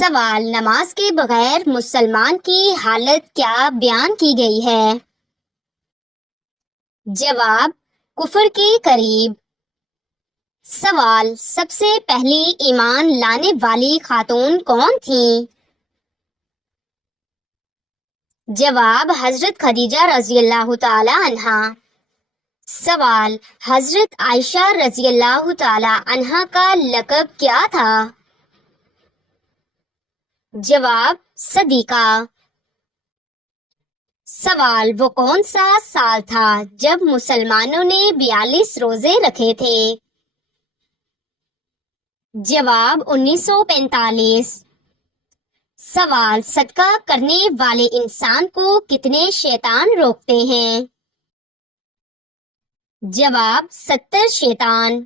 سوال: نماز کے بغیر مسلمان کی حالت کیا بیان کی گئی ہے؟ جواب: کفر کے قریب۔ سوال: سب سے پہلی ایمان لانے والی خاتون کون تھیں؟ جواب: حضرت خدیجہ رضی اللہ تعالی عنہا۔ سوال: حضرت عائشہ رضی اللہ تعالی عنہا کا لقب کیا تھا؟ جواب: صدیقہ۔ سوال: وہ کون سا سال تھا جب مسلمانوں نے 42 روزے رکھے تھے؟ جواب: 1945۔ سوال: صدقہ کرنے والے انسان کو کتنے شیطان روکتے ہیں؟ جواب: 70 شیطان۔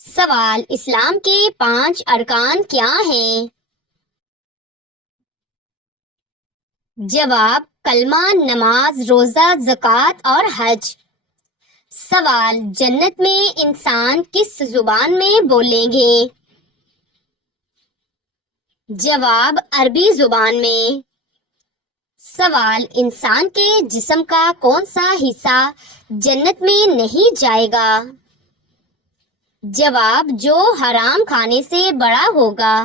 سوال: اسلام کے 5 ارکان کیا ہیں؟ جواب: کلمہ، نماز، روزہ، زکوٰۃ اور حج۔ سوال: جنت میں انسان کس زبان میں بولیں گے؟ جواب: عربی زبان میں۔ سوال: انسان کے جسم کا کون سا حصہ جنت میں نہیں جائے گا؟ جواب: جو حرام کھانے سے بڑا ہوگا۔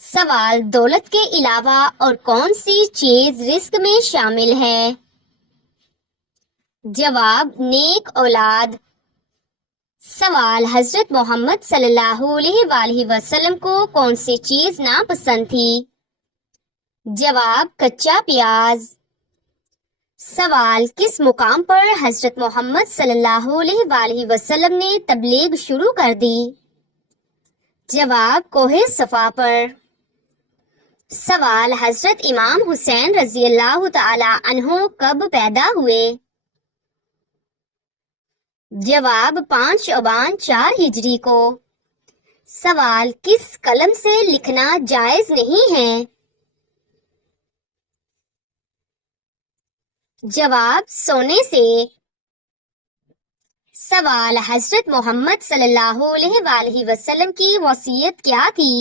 سوال: دولت کے علاوہ اور کون سی چیز رزق میں شامل ہے؟ جواب: نیک اولاد۔ سوال: حضرت محمد صلی اللہ علیہ وآلہ وسلم کو کون سی چیز ناپسند تھی؟ جواب: کچا پیاز۔ سوال: کس مقام پر حضرت محمد صلی اللہ علیہ وآلہ وسلم نے تبلیغ شروع کر دی؟ جواب: کوہ صفا پر۔ سوال: حضرت امام حسین رضی اللہ تعالی عنہ کب پیدا ہوئے؟ جواب: 5 شعبان 4 ہجری کو۔ سوال: کس قلم سے لکھنا جائز نہیں ہے؟ جواب: سونے سے۔ سوال: حضرت محمد صلی اللہ علیہ وآلہ وسلم کی وصیت کیا تھی؟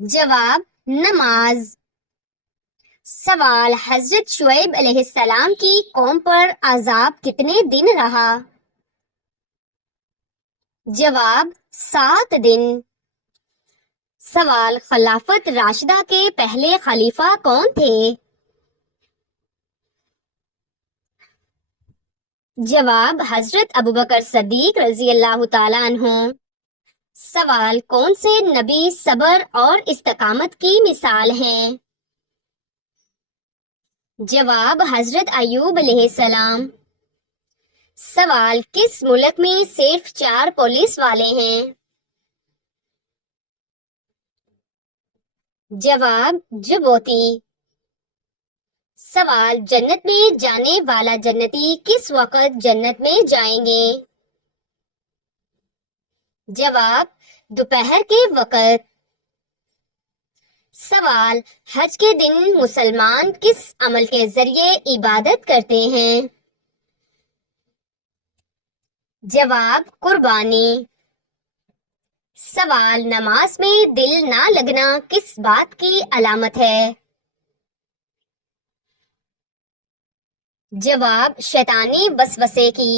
جواب: نماز۔ سوال: حضرت شعیب علیہ السلام کی قوم پر عذاب کتنے دن رہا؟ جواب: 7 دن۔ سوال: خلافت راشدہ کے پہلے خلیفہ کون تھے؟ جواب: حضرت ابوبکر صدیق رضی اللہ تعالی عنہ۔ سوال: کون سے نبی صبر اور استقامت کی مثال ہیں؟ جواب: حضرت ایوب علیہ السلام۔ سوال: کس ملک میں صرف 4 پولیس والے ہیں؟ جواب: جبوتی۔ سوال: جنت میں جانے والا جنتی کس وقت جنت میں جائیں گے؟ جواب: دوپہر کے وقت۔ سوال: حج کے دن مسلمان کس عمل کے ذریعے عبادت کرتے ہیں؟ جواب: قربانی۔ سوال: نماز میں دل نہ لگنا کس بات کی علامت ہے؟ جواب: شیطانی وسوسے کی۔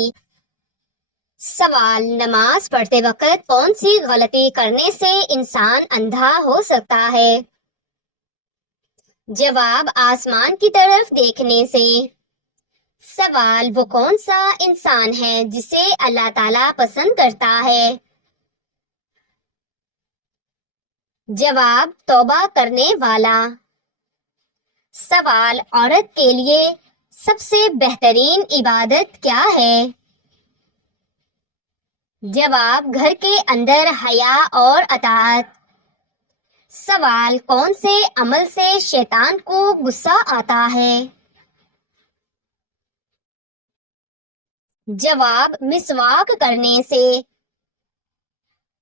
سوال: نماز پڑھتے وقت کون سی غلطی کرنے سے انسان اندھا ہو سکتا ہے؟ جواب: آسمان کی طرف دیکھنے سے۔ سوال: وہ کون سا انسان ہے جسے اللہ تعالیٰ پسند کرتا ہے؟ جواب: توبہ کرنے والا۔ سوال: عورت کے لیے سب سے بہترین عبادت کیا ہے؟ جواب: گھر کے اندر حیا اور اطاعت۔ سوال: کون سے عمل سے شیطان کو غصہ آتا ہے؟ جواب: مسواک کرنے سے۔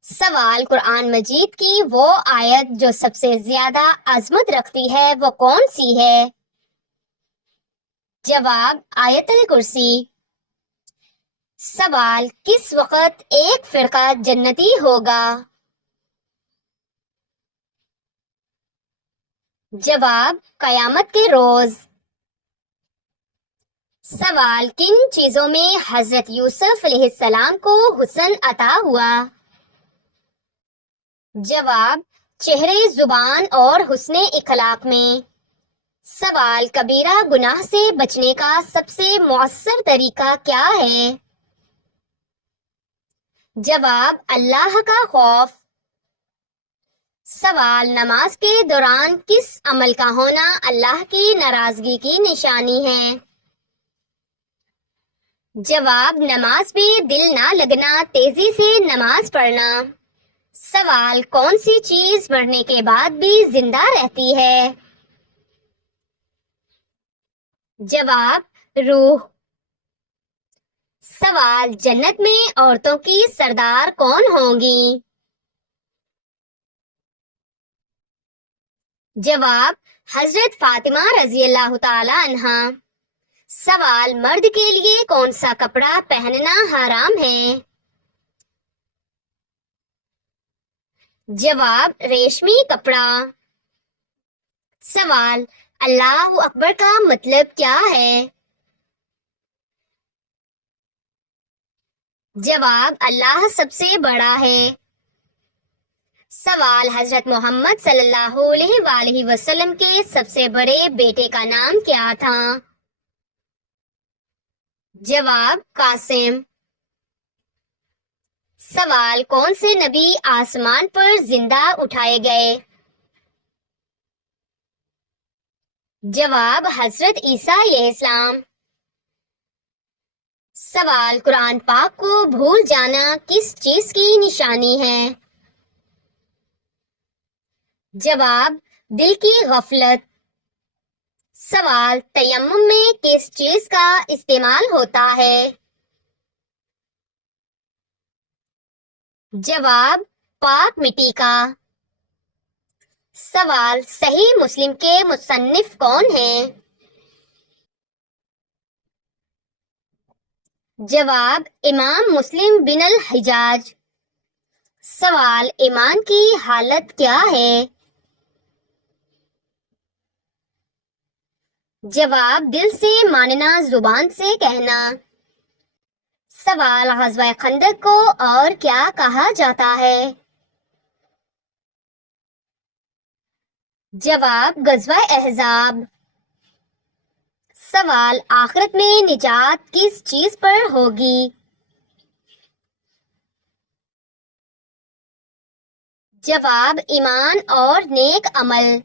سوال: قرآن مجید کی وہ آیت جو سب سے زیادہ عظمت رکھتی ہے وہ کون سی ہے؟ جواب: آیت الکرسی۔ سوال: کس وقت ایک فرقہ جنتی ہوگا؟ جواب: قیامت کے روز۔ سوال: کن چیزوں میں حضرت یوسف علیہ السلام کو حسن عطا ہوا؟ جواب: چہرے، زبان اور حسن اخلاق میں۔ سوال: کبیرہ گناہ سے بچنے کا سب سے مؤثر طریقہ کیا ہے؟ جواب: اللہ کا خوف۔ سوال: نماز کے دوران کس عمل کا ہونا اللہ کی ناراضگی کی نشانی ہے؟ جواب: نماز میں دل نہ لگنا، تیزی سے نماز پڑھنا۔ سوال: کون سی چیز مرنے کے بعد بھی زندہ رہتی ہے؟ جواب: روح۔ سوال: جنت میں عورتوں کی سردار کون ہوں گی؟ جواب: حضرت فاطمہ رضی اللہ تعالی عنہا۔ سوال: مرد کے لیے کون سا کپڑا پہننا حرام ہے؟ جواب: ریشمی کپڑا۔ سوال: اللہ اکبر کا مطلب کیا ہے؟ جواب: اللہ سب سے بڑا ہے۔ سوال: حضرت محمد صلی اللہ علیہ وآلہ وسلم کے سب سے بڑے بیٹے کا نام کیا تھا؟ جواب: قاسم۔ سوال: کون سے نبی آسمان پر زندہ اٹھائے گئے؟ جواب: حضرت عیسیٰ علیہ السلام۔ سوال: قرآن پاک کو بھول جانا کس چیز کی نشانی ہے؟ جواب: دل کی غفلت۔ سوال: تیمم میں کس چیز کا استعمال ہوتا ہے؟ جواب: پاک مٹی کا۔ سوال: صحیح مسلم کے مصنف کون ہیں؟ جواب: امام مسلم بن الحجاج۔ سوال: ایمان کی حالت کیا ہے؟ جواب: دل سے ماننا، زبان سے کہنا۔ سوال: غزوہ خندق کو اور کیا کہا جاتا ہے؟ جواب: غزوہ احزاب۔ سوال: آخرت میں نجات کس چیز پر ہوگی؟ جواب: ایمان اور نیک عمل۔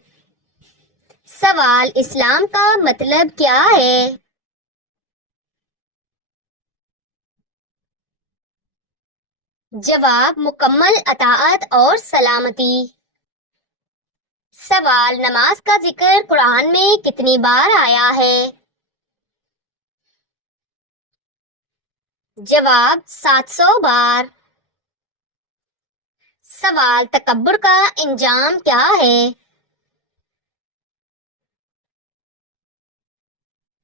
سوال: اسلام کا مطلب کیا ہے؟ جواب: مکمل اطاعت اور سلامتی۔ سوال: نماز کا ذکر قرآن میں کتنی بار آیا ہے؟ جواب: 700 بار۔ سوال: تکبر کا انجام کیا ہے؟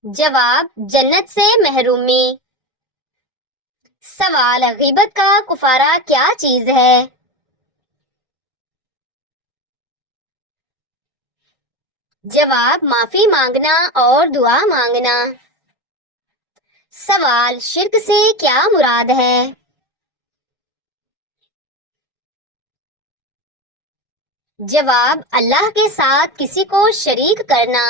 جواب: جنت سے محرومی۔ سوال: غیبت کا کفارہ کیا چیز ہے؟ جواب: معافی مانگنا اور دعا مانگنا۔ سوال: شرک سے کیا مراد ہے؟ جواب: اللہ کے ساتھ کسی کو شریک کرنا۔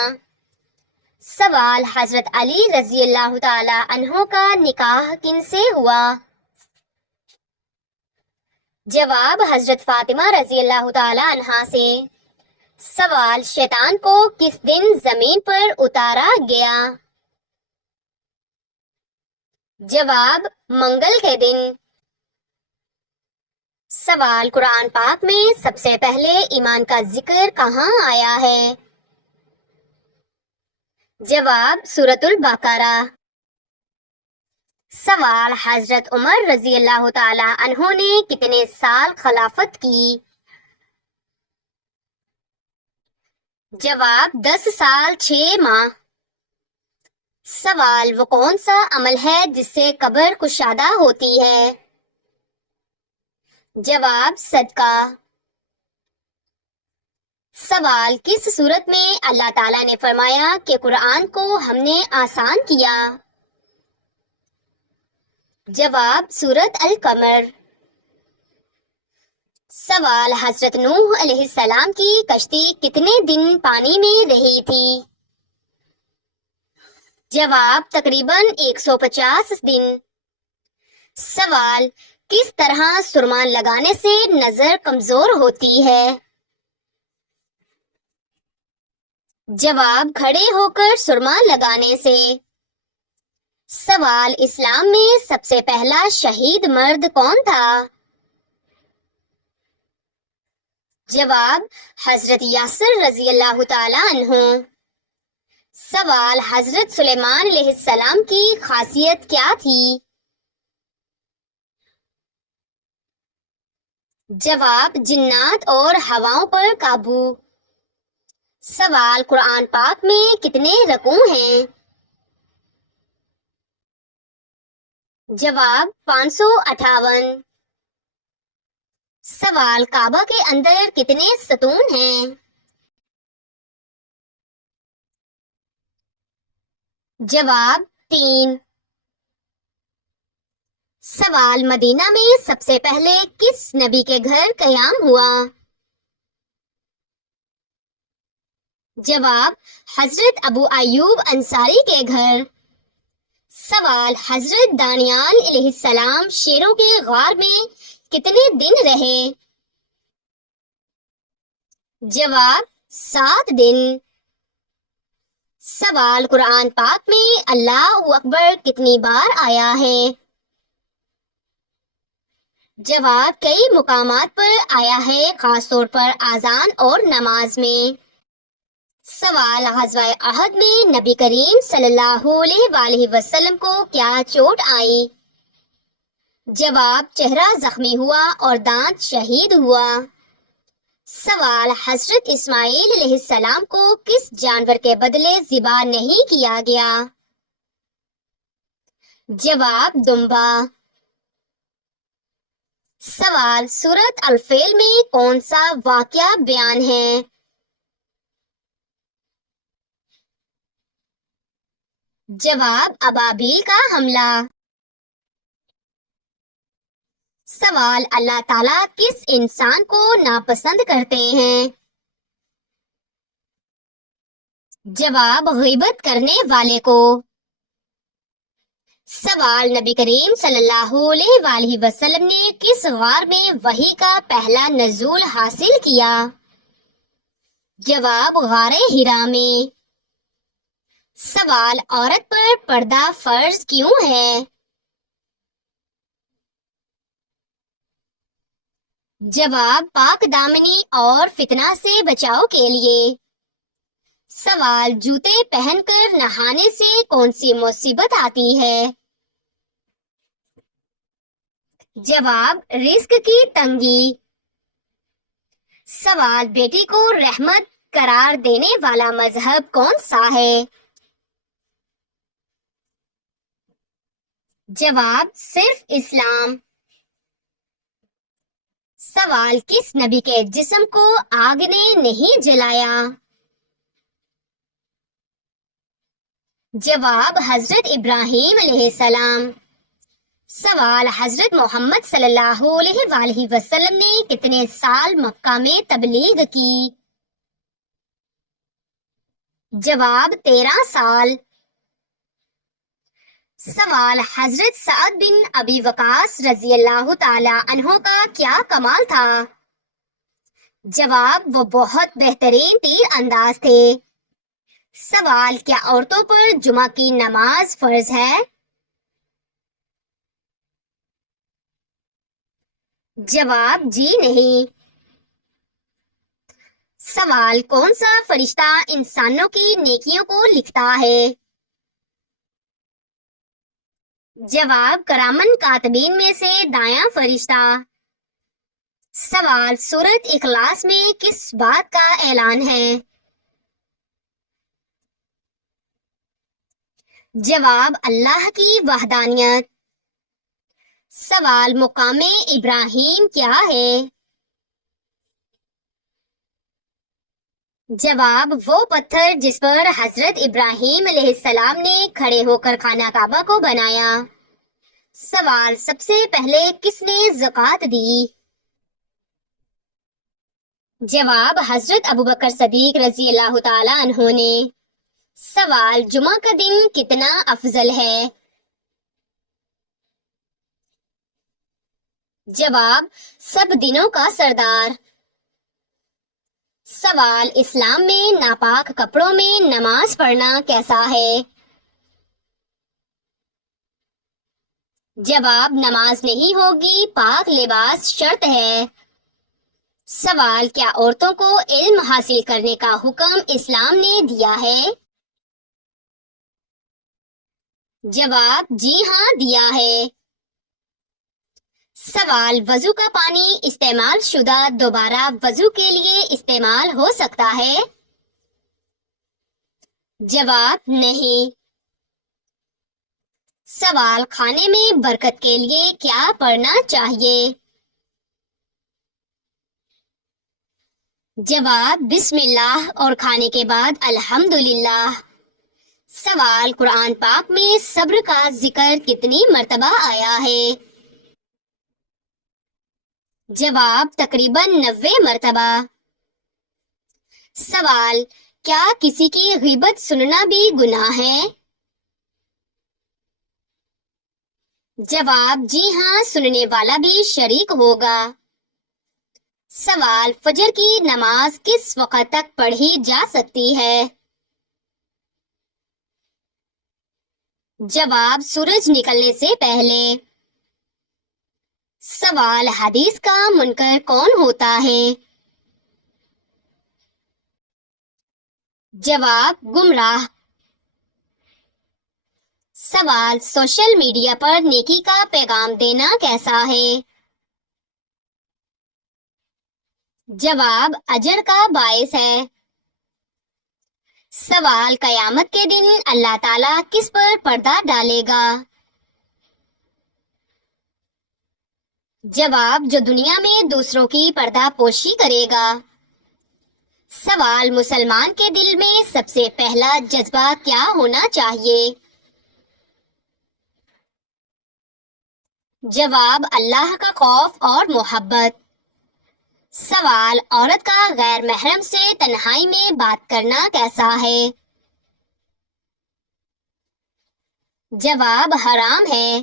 سوال: حضرت علی رضی اللہ تعالی عنہ کا نکاح کن سے ہوا؟ جواب: حضرت فاطمہ رضی اللہ تعالی عنہا سے۔ سوال: شیطان کو کس دن زمین پر اتارا گیا؟ جواب: منگل کے دن۔ سوال: قرآن پاک میں سب سے پہلے ایمان کا ذکر کہاں آیا ہے؟ جواب: سورۃ البقرہ۔ سوال: حضرت عمر رضی اللہ تعالی عنہ نے کتنے سال خلافت کی؟ جواب: 10 سال 6 ماہ۔ سوال: وہ کون سا عمل ہے جس سے قبر کشادہ ہوتی ہے؟ جواب: صدقہ۔ سوال: کس صورت میں اللہ تعالیٰ نے فرمایا کہ قرآن کو ہم نے آسان کیا؟ جواب: سورۃ القمر۔ سوال: حضرت نوح علیہ السلام کی کشتی کتنے دن پانی میں رہی تھی؟ جواب: تقریباً 150 دن۔ سوال: کس طرح سرما لگانے سے نظر کمزور ہوتی ہے؟ جواب: کھڑے ہو کر سرما لگانے سے۔ سوال: اسلام میں سب سے پہلا شہید مرد کون تھا؟ جواب: حضرت یاسر رضی اللہ تعالی عنہ۔ سوال: حضرت سلیمان علیہ السلام کی خاصیت کیا تھی؟ جواب: جنات اور ہواؤں پر قابو۔ سوال: قرآن پاک میں کتنے رکوع ہیں؟ جواب: 558۔ سوال: کعبہ کے اندر کتنے ستون ہیں؟ جواب: 3۔ سوال: مدینہ میں سب سے پہلے کس نبی کے گھر قیام ہوا؟ جواب: حضرت ابو ایوب انصاری کے گھر۔ سوال: حضرت دانیال علیہ السلام شیروں کے غار میں کتنے دن رہے؟ جواب: 7 دن۔ سوال: قرآن پاک میں اللہ اکبر کتنی بار آیا ہے؟ جواب: کئی مقامات پر آیا ہے، خاص طور پر اذان اور نماز میں۔ سوال: غزوہ احد میں نبی کریم صلی اللہ علیہ وآلہ وسلم کو کیا چوٹ آئی؟ جواب: چہرہ زخمی ہوا اور دانت شہید ہوا۔ سوال: حضرت اسماعیل علیہ السلام کو کس جانور کے بدلے ذبح نہیں کیا گیا؟ جواب: دمبا۔ سوال: سورۃ الفیل میں کون سا واقعہ بیان ہے؟ جواب: ابابیل کا حملہ۔ سوال: اللہ تعالیٰ کس انسان کو ناپسند کرتے ہیں؟ جواب: غیبت کرنے والے کو۔ سوال: نبی کریم صلی اللہ علیہ وآلہ وسلم نے کس غار میں وحی کا پہلا نزول حاصل کیا؟ جواب: غار حرا میں۔ سوال: عورت پر پردہ فرض کیوں ہے؟ جواب: پاک دامنی اور فتنہ سے بچاؤ کے لیے۔ سوال: جوتے پہن کر نہانے سے کون سی مصیبت آتی ہے؟ جواب: رزق کی تنگی۔ سوال: بیٹی کو رحمت قرار دینے والا مذہب کون سا ہے؟ جواب: صرف اسلام۔ سوال: کس نبی کے جسم کو آگ نے نہیں جلایا؟ جواب: حضرت ابراہیم علیہ السلام۔ سوال: حضرت محمد صلی اللہ علیہ وآلہ وسلم نے کتنے سال مکہ میں تبلیغ کی؟ جواب: 13 سال۔ سوال: حضرت سعد بن ابی وقاص رضی اللہ تعالی عنہ کا کیا کمال تھا؟ جواب: وہ بہت بہترین تیر انداز تھے۔ سوال: کیا عورتوں پر جمعہ کی نماز فرض ہے؟ جواب: جی نہیں۔ سوال: کون سا فرشتہ انسانوں کی نیکیوں کو لکھتا ہے؟ جواب: کرامن کاتبین میں سے دایاں فرشتہ۔ سوال: سورۃ اخلاص میں کس بات کا اعلان ہے؟ جواب: اللہ کی وحدانیت۔ سوال: مقام ابراہیم کیا ہے؟ جواب وہ پتھر جس پر حضرت ابراہیم علیہ السلام نے کھڑے ہو کر خانہ کعبہ کو بنایا۔ سوال، سب سے پہلے کس نے زکوٰۃ دی؟ جواب حضرت ابوبکر صدیق رضی اللہ تعالی عنہ نے۔ سوال، جمعہ کا دن کتنا افضل ہے؟ جواب سب دنوں کا سردار۔ سوال، اسلام میں ناپاک کپڑوں میں نماز پڑھنا کیسا ہے؟ جواب نماز نہیں ہوگی، پاک لباس شرط ہے۔ سوال، کیا عورتوں کو علم حاصل کرنے کا حکم اسلام نے دیا ہے؟ جواب جی ہاں دیا ہے۔ سوال، وضو کا پانی استعمال شدہ دوبارہ وضو کے لیے استعمال ہو سکتا ہے؟ جواب نہیں۔ سوال، کھانے میں برکت کے لیے کیا پڑھنا چاہیے؟ جواب بسم اللہ اور کھانے کے بعد الحمدللہ۔ سوال، قرآن پاک میں صبر کا ذکر کتنی مرتبہ آیا ہے؟ جواب تقریباً 90 مرتبہ۔ سوال، کیا کسی کی غیبت سننا بھی گناہ ہے؟ جواب جی ہاں، سننے والا بھی شریک ہوگا۔ سوال، فجر کی نماز کس وقت تک پڑھی جا سکتی ہے؟ جواب سورج نکلنے سے پہلے۔ سوال، حدیث کا منکر کون ہوتا ہے؟ جواب گمراہ۔ سوال، سوشل میڈیا پر نیکی کا پیغام دینا کیسا ہے؟ جواب اجر کا باعث ہے۔ سوال، قیامت کے دن اللہ تعالیٰ کس پر پردہ ڈالے گا؟ جواب جو دنیا میں دوسروں کی پردہ پوشی کرے گا۔ سوال، مسلمان کے دل میں سب سے پہلا جذبہ کیا ہونا چاہیے؟ جواب اللہ کا خوف اور محبت۔ سوال، عورت کا غیر محرم سے تنہائی میں بات کرنا کیسا ہے؟ جواب حرام ہے۔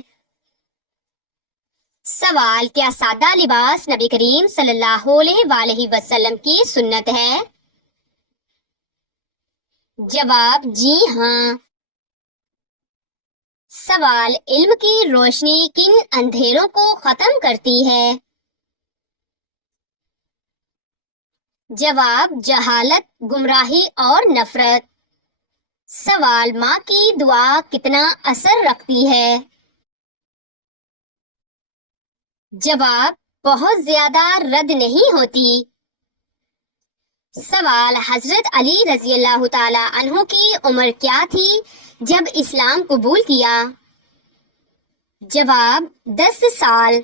سوال، کیا سادہ لباس نبی کریم صلی اللہ علیہ وآلہ وسلم کی سنت ہے؟ جواب جی ہاں۔ سوال، علم کی روشنی کن اندھیروں کو ختم کرتی ہے؟ جواب جہالت، گمراہی اور نفرت۔ سوال، ماں کی دعا کتنا اثر رکھتی ہے؟ جواب بہت زیادہ رد نہیں ہوتی۔ سوال، حضرت علی رضی اللہ تعالی عنہ کی عمر کیا تھی جب اسلام قبول کیا؟ جواب 10 سال۔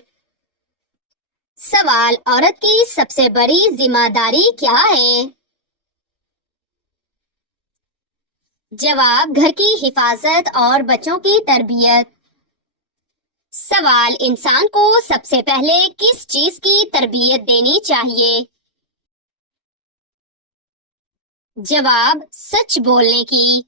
سوال، عورت کی سب سے بڑی ذمہ داری کیا ہے؟ جواب گھر کی حفاظت اور بچوں کی تربیت۔ سوال، انسان کو سب سے پہلے کس چیز کی تربیت دینی چاہیے؟ جواب سچ بولنے کی۔